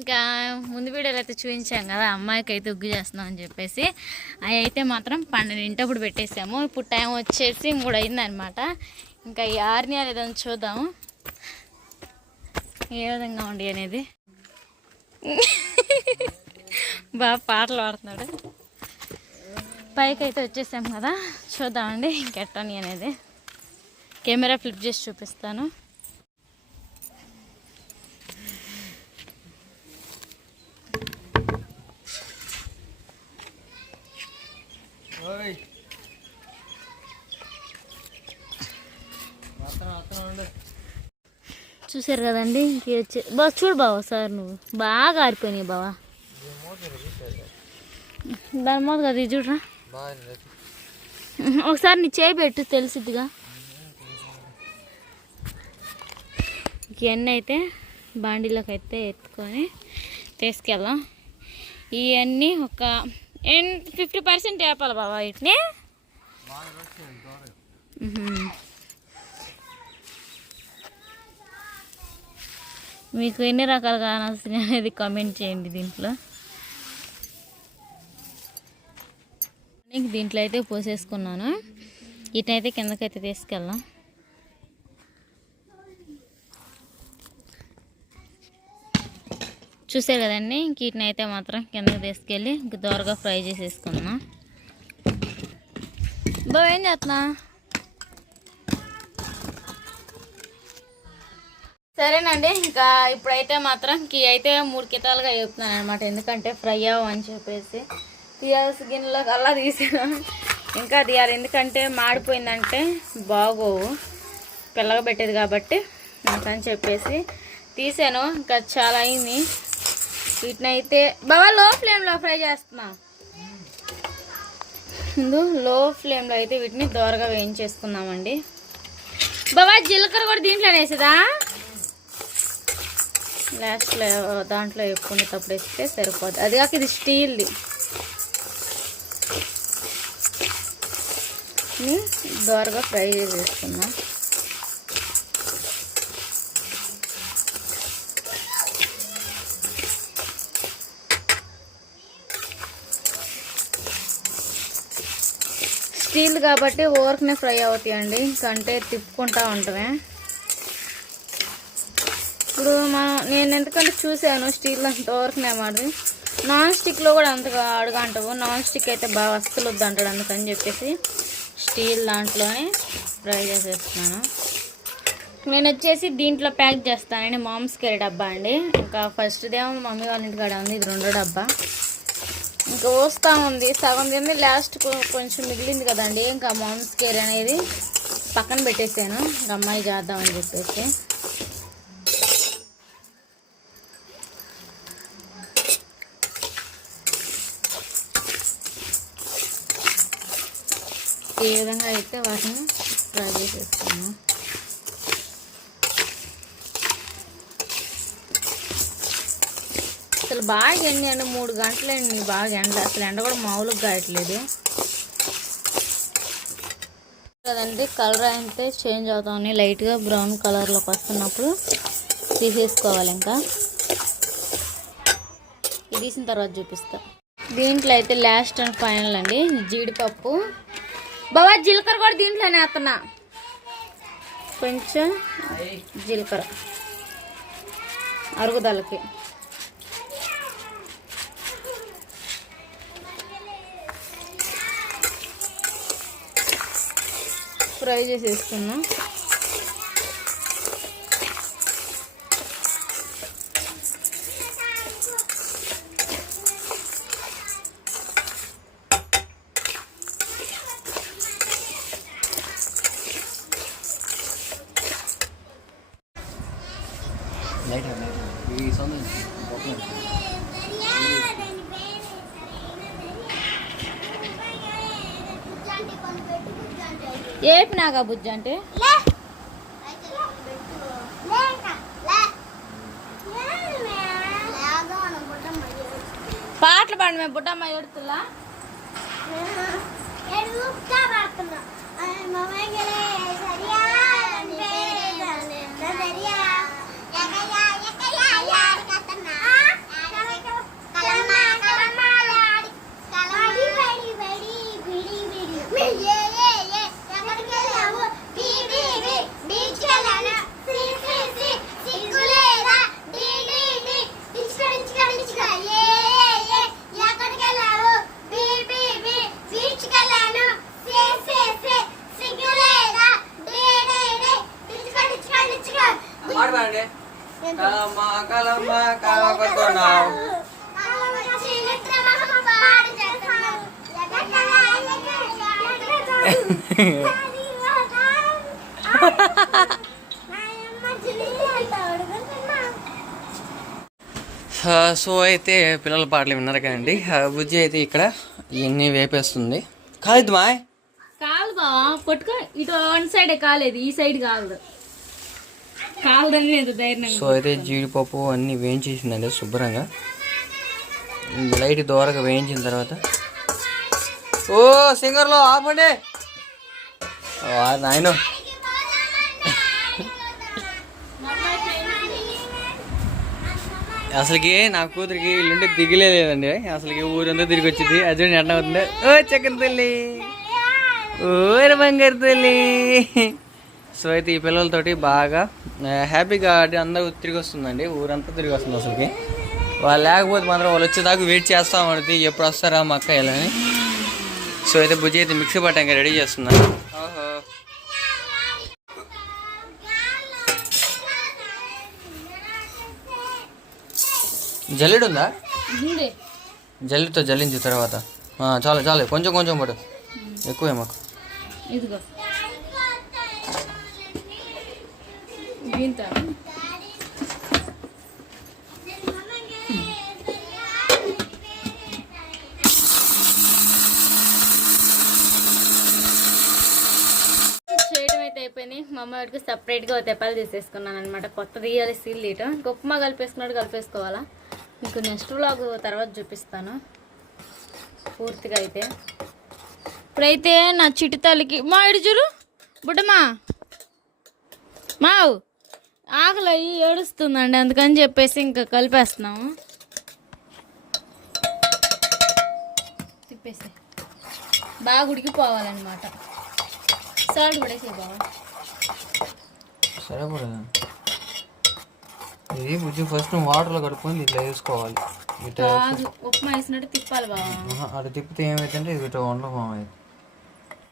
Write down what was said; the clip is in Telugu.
ఇంకా ముందు వీడియోలో అయితే చూపించాం కదా అమ్మాయికి అయితే ఉగ్గు చేస్తున్నాం అని చెప్పేసి. అవి అయితే మాత్రం పన్నెండింటప్పుడు పెట్టేసాము. ఇప్పుడు టైం వచ్చేసి మూడు అయిందనమాట ఇంకా ఈ ఆర్ని అనేది చూద్దాము ఏ విధంగా ఉండి అనేది. బాగా పాటలు పాడుతున్నాడు. పైకి అయితే వచ్చేసాం కదా చూద్దామండి ఇంకెట్టని అనేది. కెమెరా ఫ్లిప్ చేసి చూపిస్తాను. చూసారు కదండి. బా చూడు బావ సార్ నువ్వు. బాగా ఆరిపోయినాయి బావా. దాని మీద కదా ఇది చూడరా? ఒకసారి నీ చేయి పెట్టు తెలిసిద్దిగా. ఇవన్నీ అయితే బాండీలోకి అయితే ఎత్తుకొని తీసుకెళ్దాం. ఇవన్నీ ఒక ఫిఫ్టీ పర్సెంట్ వేపాలి బాబా వీటిని మీకు ఎన్ని రకాలుగా కావాల్సిన అనేది కామెంట్ చేయండి దీంట్లో. ఇంక దీంట్లో అయితే పోసేసుకున్నాను. వీటినైతే కిందకైతే తీసుకెళ్దాం. చూసే కదండి ఇంక వీటిని అయితే మాత్రం కిందకి తీసుకెళ్ళి ఇంక దోరగా ఫ్రై చేసేసుకుందాం. బాబు ఏం చేస్తున్నా సరేనండి ఇంకా ఇప్పుడైతే మాత్రం కీ అయితే మూడు కిటాలుగా చెప్తున్నాను అనమాట ఎందుకంటే ఫ్రై అవ్వని చెప్పేసి. తీయాల్సి గిన్నెలో అలా తీసాను. ఇంకా తీయాలి ఎందుకంటే మాడిపోయిందంటే బాగోవు. పిల్లగా పెట్టేది కాబట్టి అని చెప్పేసి తీసాను. ఇంకా చాలా అయింది. వీటిని అయితే బాబా లో ఫ్లేమ్లో ఫ్రై చేస్తున్నా. ముందు లో ఫ్లేమ్లో అయితే వీటిని దోరగా వేయించేసుకుందామండి. బాబా జీలకర్ర కూడా దీంట్లో వేసేదా? లాస్ట్లో దాంట్లో ఎక్కునేటప్పుడు వేస్తే సరిపోదు. అది కాక ఇది స్టీల్ది. ని దోరగా ఫ్రై చేసుకున్నాం స్టీల్ కాబట్టి ఓర్క్నే ఫ్రై అవుతాయండి. ఇంకంటే తిప్పుకుంటా ఉంటామే. ఇప్పుడు మనం నేను ఎందుకంటే చూశాను స్టీల్ అంత వరకునే మాది నాన్ స్టిక్లో కూడా అంతగా అడుగు అంటావు నాన్ స్టిక్ అయితే బాగా అస్సలు వద్దు అంటాడు అందుకని చెప్పేసి స్టీల్ దాంట్లోనే ఫ్రై చేసేస్తున్నాను. నేను వచ్చేసి దీంట్లో ప్యాక్ చేస్తానండి మామ్స్ కేర్ డబ్బా అండి. ఇంకా ఫస్ట్దేమో మమ్మీ వాళ్ళ ఇంటికాడ ఉంది. ఇది రెండో డబ్బా. ఇంకా వస్తూ ఉంది. సగం తింది. లాస్ట్ కొంచెం మిగిలింది కదండి. ఇంకా మామ్స్ కేర్ అనేది పక్కన పెట్టేసాను. ఇంకా అమ్మాయి చేద్దామని చెప్పేసి. ఈ విధంగా అయితే వాటిని ఫ్రై చేసేస్తాము అసలు బాగా ఎండి అండి మూడు గంటలండి బాగా ఎండ. అసలు ఎండ కూడా మామూలుగా కాయట్లేదు. కదండి కలర్ అయితే చేంజ్ అవుతామని లైట్గా బ్రౌన్ కలర్లోకి వస్తున్నప్పుడు తీసేసుకోవాలి ఇంకా. తీసిన తర్వాత చూపిస్తా. దీంట్లో అయితే లాస్ట్ అండ్ ఫైనల్ అండి జీడిపప్పు బాబా జీలకర్ర కూడా దీంట్లోనే వేస్తున్నా. కొంచెం జీలకర్ర అరుగుదలకి. ఫ్రై చేసేసుకున్నాం లైట్ ఈ సౌండ్ ఏపి నాగా బుజ్జి అంటే? పాటలు పాడి మేము బుట్టమ్మ ఏడుతులా సరియా పాడతాండి సో అయితే పిల్లల పాటలు విన్నారు కదండి బుజ్జి అయితే ఇక్కడ ఇవన్నీ వేపేస్తుంది. కాలేదు మా కాదు బావా పట్టుకో ఇటు వన్ సైడే కాలేదు ఈ సైడ్ కాలేదు సో అయితే జీడిపప్పు అన్నీ వేయించేసిందండి శుభ్రంగా. లైట్ దూరగా వేయించిన తర్వాత ఓ సింగర్లో ఆపండి. నాయన. అసలుకి నా కూతురికి ఇల్లుంటే దిగులే లేదండి అసలుకి ఊరంతా తిరిగి వచ్చింది. అది ఎండ అవుతుంది ఓ చక్కన తల్లి. ఓ బంగారు తల్లి. సో అయితే ఈ పిల్లలతోటి బాగా హ్యాపీగా ఆడి అందరూ తిరిగి వస్తుందండి ఊరంతా తిరిగి వస్తుంది అసలుకి. వాళ్ళు లేకపోతే మాత్రం వాళ్ళు వచ్చేదాకా వెయిట్ చేస్తా ఉంటుంది ఎప్పుడు వస్తారా మా అక్క ఇలా అని సో అయితే బుజ్జి అయితే మిక్సీ పట్టాక రెడీ చేస్తున్నాను ఓహో. జల్లెడు ఉందా? జల్లితో జల్లించిన తర్వాత. చాలు చాలు. కొంచెం కొంచెం పడు ఎక్కువే మాకు. ఇదిగో. దీంతో అయిపోయింది. మా అమ్మ వాడికి సపరేట్గా తెప్పాలు తీసేసుకున్నాను అనమాట కొత్త తీయాలి సీల్ తీయటం ఇంక ఉప్మా కలిపేసుకున్నాడు కలిపేసుకోవాలా? మీకు నెక్స్ట్ వ్లాగ్ తర్వాత చూపిస్తాను. పూర్తిగా అయితే. ఇప్పుడైతే నా చిటి తల్లికి మా ఇటు చూడు. బుడ్డమా? మావు. ఆకలి అయ్యి ఏడుస్తుందండి అందుకని చెప్పేసి ఇంకా కలిపేస్తున్నాము తిప్పేసి. బాగా ఉడికిపోవాలన్నమాట. సాల్ట్ పడేసే బాగా ఇది బుజ్జి ఫస్ట్ వాటర్లో కడుక్కొని ఇట్లా వేసుకోవాలి. ఉప్మా వేసినట్టు తిప్పాలి బాగా ఆహా, అటు తిప్పితే ఏమైందంటే ఇది ఇట్లా వండడం